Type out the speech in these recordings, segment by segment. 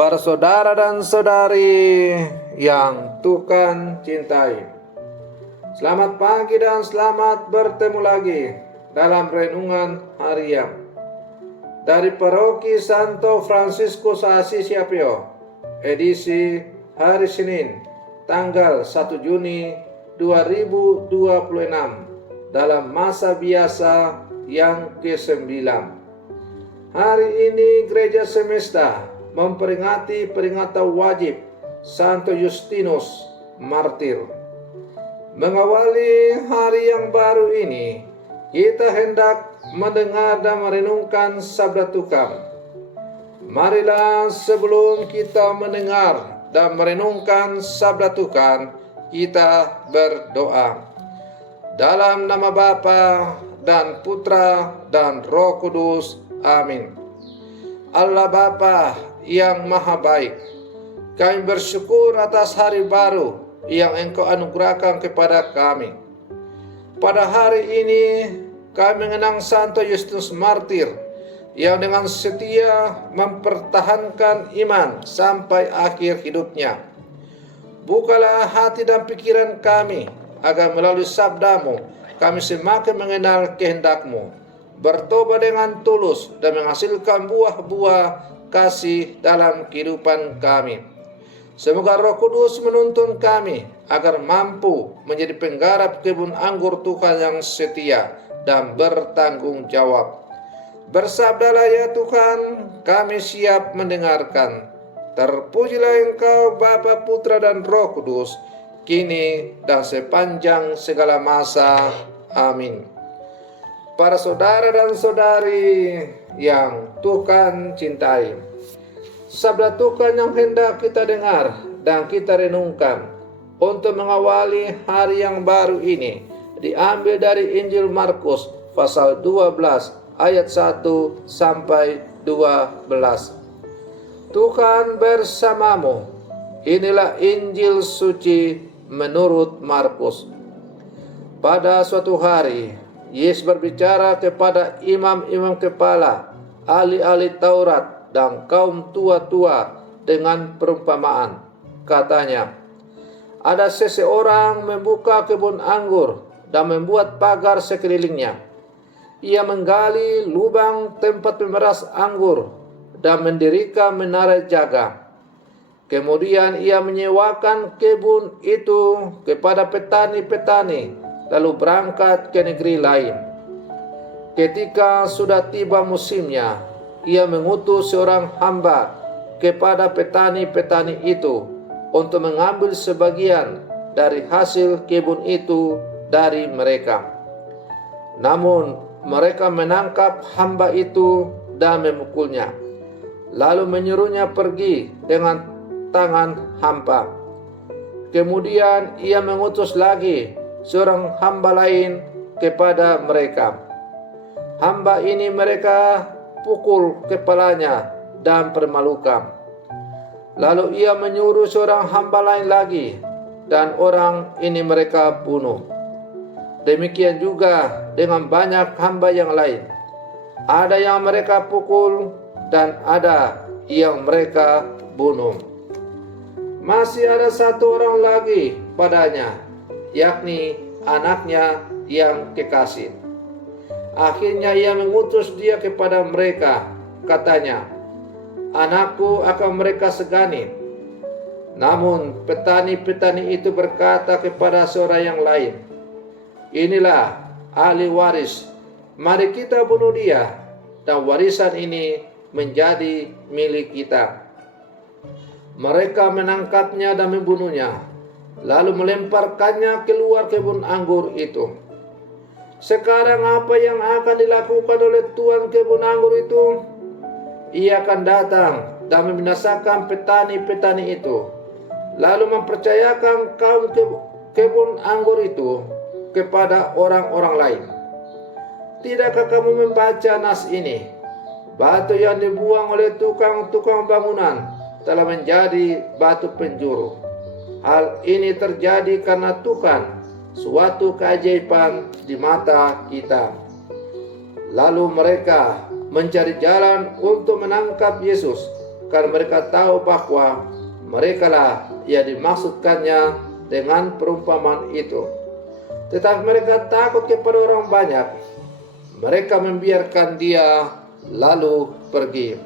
Para saudara dan saudari yang Tuhan cintai, selamat pagi dan selamat bertemu lagi dalam renungan harian dari Paroki Santo Fransiskus Assisi Apio, edisi hari Senin, tanggal 1 Juni 2026, dalam masa biasa yang ke-9. Hari ini Gereja Semesta memperingati peringatan wajib Santo Justinus Martir. Mengawali hari yang baru ini, kita hendak mendengar dan merenungkan sabda Tuhan. Marilah sebelum kita mendengar dan merenungkan sabda Tuhan, kita berdoa. Dalam nama Bapa dan Putra dan Roh Kudus. Amin. Allah Bapa yang Maha Baik, kami bersyukur atas hari baru yang Engkau anugerahkan kepada kami. Pada hari ini kami mengenang Santo Justinus Martir yang dengan setia mempertahankan iman sampai akhir hidupnya. Bukalah hati dan pikiran kami agar melalui sabdamu kami semakin mengenal kehendak-Mu, bertobat dengan tulus dan menghasilkan buah-buah kasih dalam kehidupan kami. Semoga Roh Kudus menuntun kami agar mampu menjadi penggarap kebun anggur Tuhan yang setia dan bertanggung jawab. Bersabdalah ya Tuhan, kami siap mendengarkan. Terpujilah Engkau Bapa, Putra dan Roh Kudus, kini dan sepanjang segala masa. Amin. Para saudara dan saudari yang Tuhan cintai, sabda Tuhan yang hendak kita dengar dan kita renungkan untuk mengawali hari yang baru ini diambil dari Injil Markus pasal 12 ayat 1 sampai 12. Tuhan bersamamu. Inilah Injil suci menurut Markus. Pada suatu hari Yesus berbicara kepada imam-imam kepala, ahli-ahli Taurat, dan kaum tua-tua dengan perumpamaan. Katanya, ada seseorang membuka kebun anggur dan membuat pagar sekelilingnya. Ia menggali lubang tempat memeras anggur dan mendirikan menara jaga. Kemudian ia menyewakan kebun itu kepada petani-petani, lalu berangkat ke negeri lain. Ketika sudah tiba musimnya, ia mengutus seorang hamba kepada petani-petani itu untuk mengambil sebagian dari hasil kebun itu dari mereka. Namun mereka menangkap hamba itu dan memukulnya, lalu menyuruhnya pergi dengan tangan hampa. Kemudian ia mengutus lagi seorang hamba lain kepada mereka. Hamba ini mereka pukul kepalanya dan permalukan. Lalu ia menyuruh seorang hamba lain lagi, dan orang ini mereka bunuh. Demikian juga dengan banyak hamba yang lain. Ada yang mereka pukul dan ada yang mereka bunuh. Masih ada satu orang lagi padanya, yakni anaknya yang kekasih. Akhirnya ia mengutus dia kepada mereka. Katanya, anakku akan mereka segani. Namun petani-petani itu berkata kepada seorang yang lain, inilah ahli waris, mari kita bunuh dia, dan warisan ini menjadi milik kita. Mereka menangkapnya dan membunuhnya, lalu melemparkannya keluar kebun anggur itu. Sekarang apa yang akan dilakukan oleh tuan kebun anggur itu? Ia akan datang dan membinasakan petani-petani itu, lalu mempercayakan kaum kebun anggur itu kepada orang-orang lain. Tidakkah kamu membaca nas ini? Batu yang dibuang oleh tukang-tukang bangunan telah menjadi batu penjuru. Hal ini terjadi karena Tuhan suatu keajaiban di mata kita. Lalu mereka mencari jalan untuk menangkap Yesus, karena mereka tahu bahwa mereka lah yang dimaksudkannya dengan perumpamaan itu. Tetapi mereka takut kepada orang banyak. Mereka membiarkan dia lalu pergi.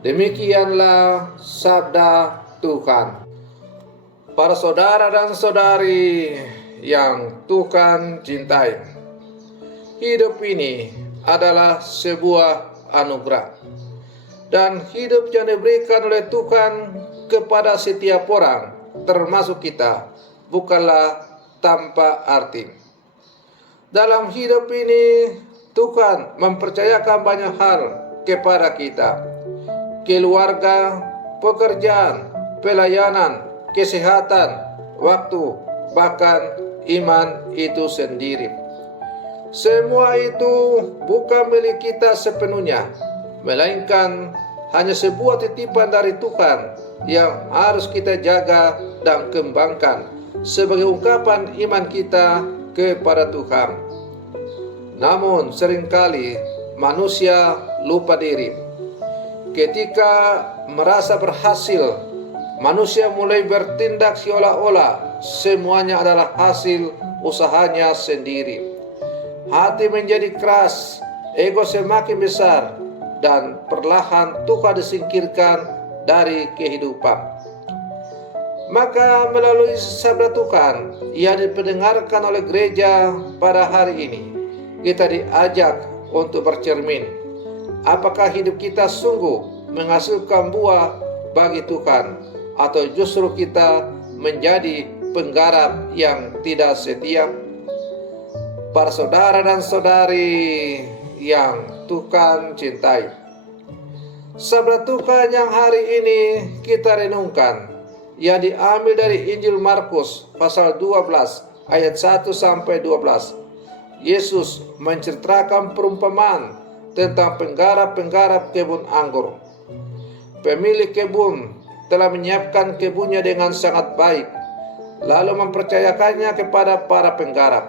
Demikianlah sabda Tuhan. Para saudara dan saudari yang Tuhan cintai, hidup ini adalah sebuah anugerah. Dan hidup yang diberikan oleh Tuhan kepada setiap orang, termasuk kita, bukanlah tanpa arti. Dalam hidup ini, Tuhan mempercayakan banyak hal kepada kita. Keluarga, pekerjaan, pelayanan, kesehatan, waktu, bahkan iman itu sendiri. Semua itu bukan milik kita sepenuhnya, melainkan hanya sebuah titipan dari Tuhan yang harus kita jaga dan kembangkan sebagai ungkapan iman kita kepada Tuhan. Namun seringkali manusia lupa diri. Ketika merasa berhasil, manusia mulai bertindak seolah-olah semuanya adalah hasil usahanya sendiri. Hati menjadi keras, ego semakin besar, dan perlahan Tuhan disingkirkan dari kehidupan. Maka melalui sabda Tuhan yang dipendengarkan oleh gereja pada hari ini, kita diajak untuk bercermin. Apakah hidup kita sungguh menghasilkan buah bagi Tuhan, atau justru kita menjadi penggarap yang tidak setia? Para saudara dan saudari yang Tuhan cintai, sabda Tuhan yang hari ini kita renungkan yang diambil dari Injil Markus pasal 12 ayat 1 sampai 12. Yesus menceritakan perumpamaan tentang penggarap-penggarap kebun anggur. Pemilik kebun telah menyiapkan kebunnya dengan sangat baik, lalu mempercayakannya kepada para penggarap.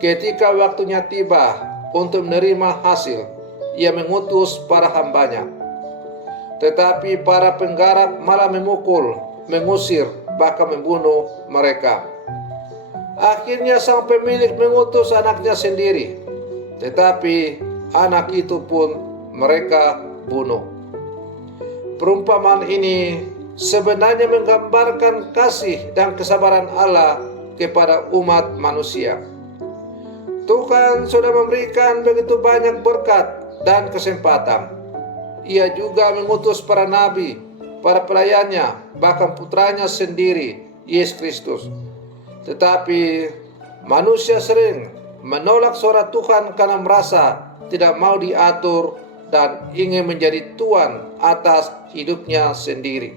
Ketika waktunya tiba untuk menerima hasil, ia mengutus para hambanya. Tetapi para penggarap malah memukul, mengusir, bahkan membunuh mereka. Akhirnya sang pemilik mengutus anaknya sendiri, tetapi anak itu pun mereka bunuh. Perumpamaan ini sebenarnya menggambarkan kasih dan kesabaran Allah kepada umat manusia. Tuhan sudah memberikan begitu banyak berkat dan kesempatan. Ia juga mengutus para nabi, para pelayannya, bahkan putranya sendiri, Yesus Kristus. Tetapi manusia sering menolak suara Tuhan karena merasa tidak mau diatur dan ingin menjadi tuan atas hidupnya sendiri.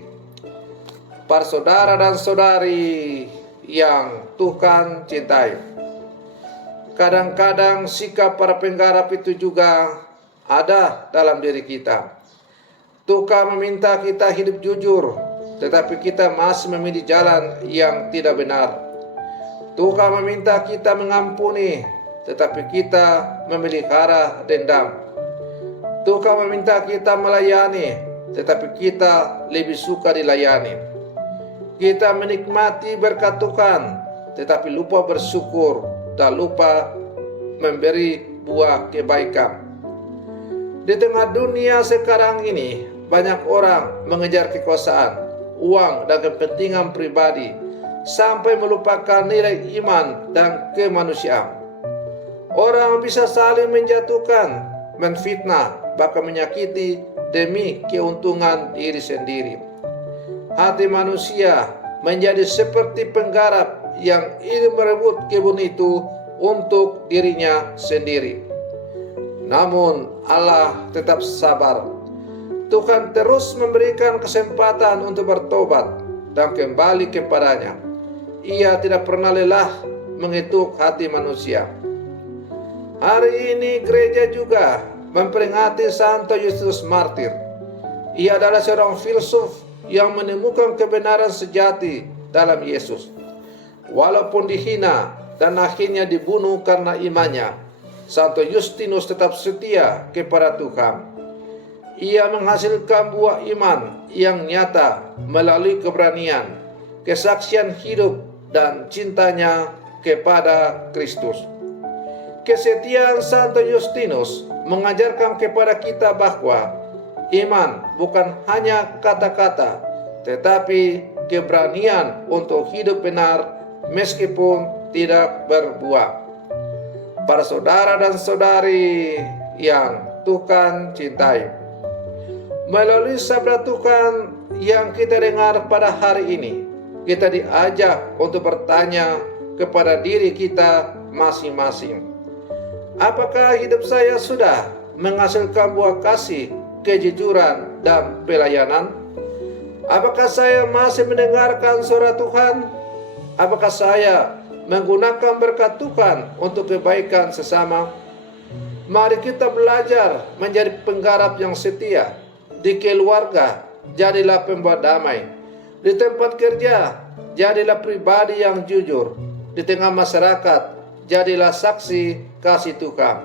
Para saudara dan saudari yang Tuhan cintai, kadang-kadang sikap para penggarap itu juga ada dalam diri kita. Tuhan meminta kita hidup jujur, tetapi kita masih memilih jalan yang tidak benar. Tuhan meminta kita mengampuni, tetapi kita memelihara dendam. Tuhan meminta kita melayani, tetapi kita lebih suka dilayani. Kita menikmati berkat Tuhan, tetapi lupa bersyukur dan lupa memberi buah kebaikan. Di tengah dunia sekarang ini, banyak orang mengejar kekuasaan, uang, dan kepentingan pribadi, sampai melupakan nilai iman dan kemanusiaan. Orang bisa saling menjatuhkan, menfitnah, bahkan menyakiti demi keuntungan diri sendiri. Hati manusia menjadi seperti penggarap yang ingin merebut kebun itu untuk dirinya sendiri. Namun Allah tetap sabar. Tuhan terus memberikan kesempatan untuk bertobat dan kembali kepadanya. Ia tidak pernah lelah mengetuk hati manusia. Hari ini gereja juga memperingati Santo Yustius Martir. Ia adalah seorang filsuf yang menemukan kebenaran sejati dalam Yesus. Walaupun dihina dan akhirnya dibunuh karena imannya, Santo Justinus tetap setia kepada Tuhan. ia menghasilkan buah iman yang nyata melalui keberanian, kesaksian hidup, dan cintanya kepada Kristus. Kesetiaan Santo Justinus mengajarkan kepada kita bahwa iman bukan hanya kata-kata, tetapi keberanian untuk hidup benar meskipun tidak berbuah. Para saudara dan saudari yang Tuhan cintai, melalui sabda Tuhan yang kita dengar pada hari ini, kita diajak untuk bertanya kepada diri kita masing-masing. Apakah hidup saya sudah menghasilkan buah kasih, kejujuran, dan pelayanan? Apakah saya masih mendengarkan suara Tuhan? Apakah saya menggunakan berkat Tuhan untuk kebaikan sesama? Mari kita belajar menjadi penggarap yang setia. Di keluarga, jadilah pembuat damai. Di tempat kerja, jadilah pribadi yang jujur. Di tengah masyarakat, jadilah saksi kasih Tuhan.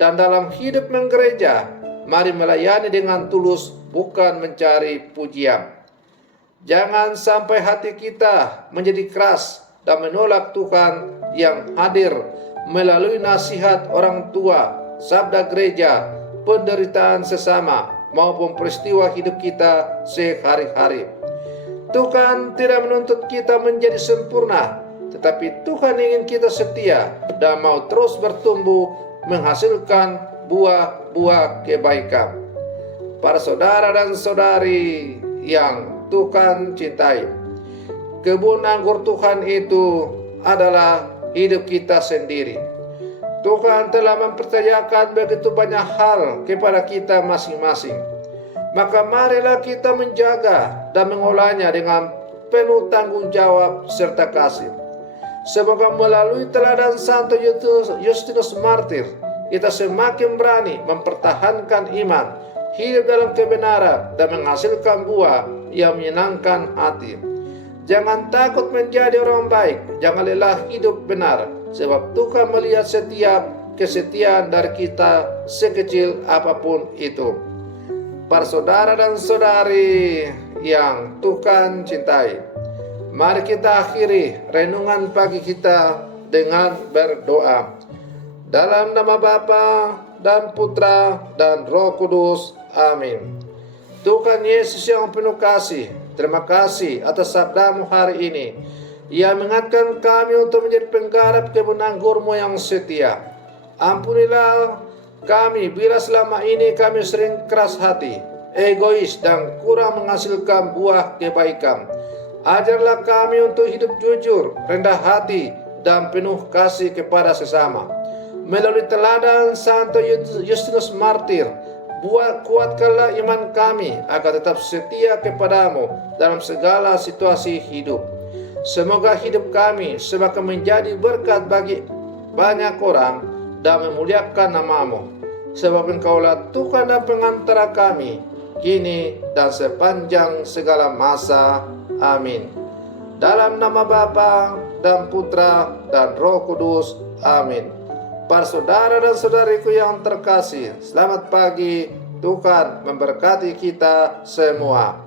Dan dalam hidup menggereja, mari melayani dengan tulus, bukan mencari pujian. Jangan sampai hati kita menjadi keras dan menolak Tuhan yang hadir melalui nasihat orang tua, sabda gereja, penderitaan sesama, maupun peristiwa hidup kita sehari-hari. Tuhan tidak menuntut kita menjadi sempurna, tetapi Tuhan ingin kita setia dan mau terus bertumbuh menghasilkan buah-buah kebaikan. Para saudara dan saudari yang Tuhan cintai, kebun anggur Tuhan itu adalah hidup kita sendiri. Tuhan telah mempercayakan begitu banyak hal kepada kita masing-masing. Maka marilah kita menjaga dan mengolahnya dengan penuh tanggung jawab serta kasih. Semoga melalui teladan Santo Justinus Martir, kita semakin berani mempertahankan iman, hidup dalam kebenaran, dan menghasilkan buah yang menyenangkan hati. Jangan takut menjadi orang baik, jangan lelah hidup benar, sebab Tuhan melihat setiap kesetiaan dari kita sekecil apapun itu. Para saudara dan saudari yang Tuhan cintai, mari kita akhiri renungan pagi kita dengan berdoa. Dalam nama Bapa dan Putra dan Roh Kudus. Amin. Tuhan Yesus yang penuh kasih, terima kasih atas sabdamu hari ini. Ia mengingatkan kami untuk menjadi penggarap kebun anggur-Mu yang setia. Ampunilah kami bila selama ini kami sering keras hati, egois, dan kurang menghasilkan buah kebaikan. Ajarlah kami untuk hidup jujur, rendah hati, dan penuh kasih kepada sesama. Melalui teladan Santo Justinus Martir, kuatkanlah iman kami agar tetap setia kepadamu dalam segala situasi hidup. Semoga hidup kami semakin menjadi berkat bagi banyak orang dan memuliakan nama-Mu. Sebab Engkaulah Tuhan dan pengantara kami, kini dan sepanjang segala masa. Amin. Dalam nama Bapa dan Putra dan Roh Kudus. Amin. Para saudara dan saudariku yang terkasih, selamat pagi. Tuhan memberkati kita semua.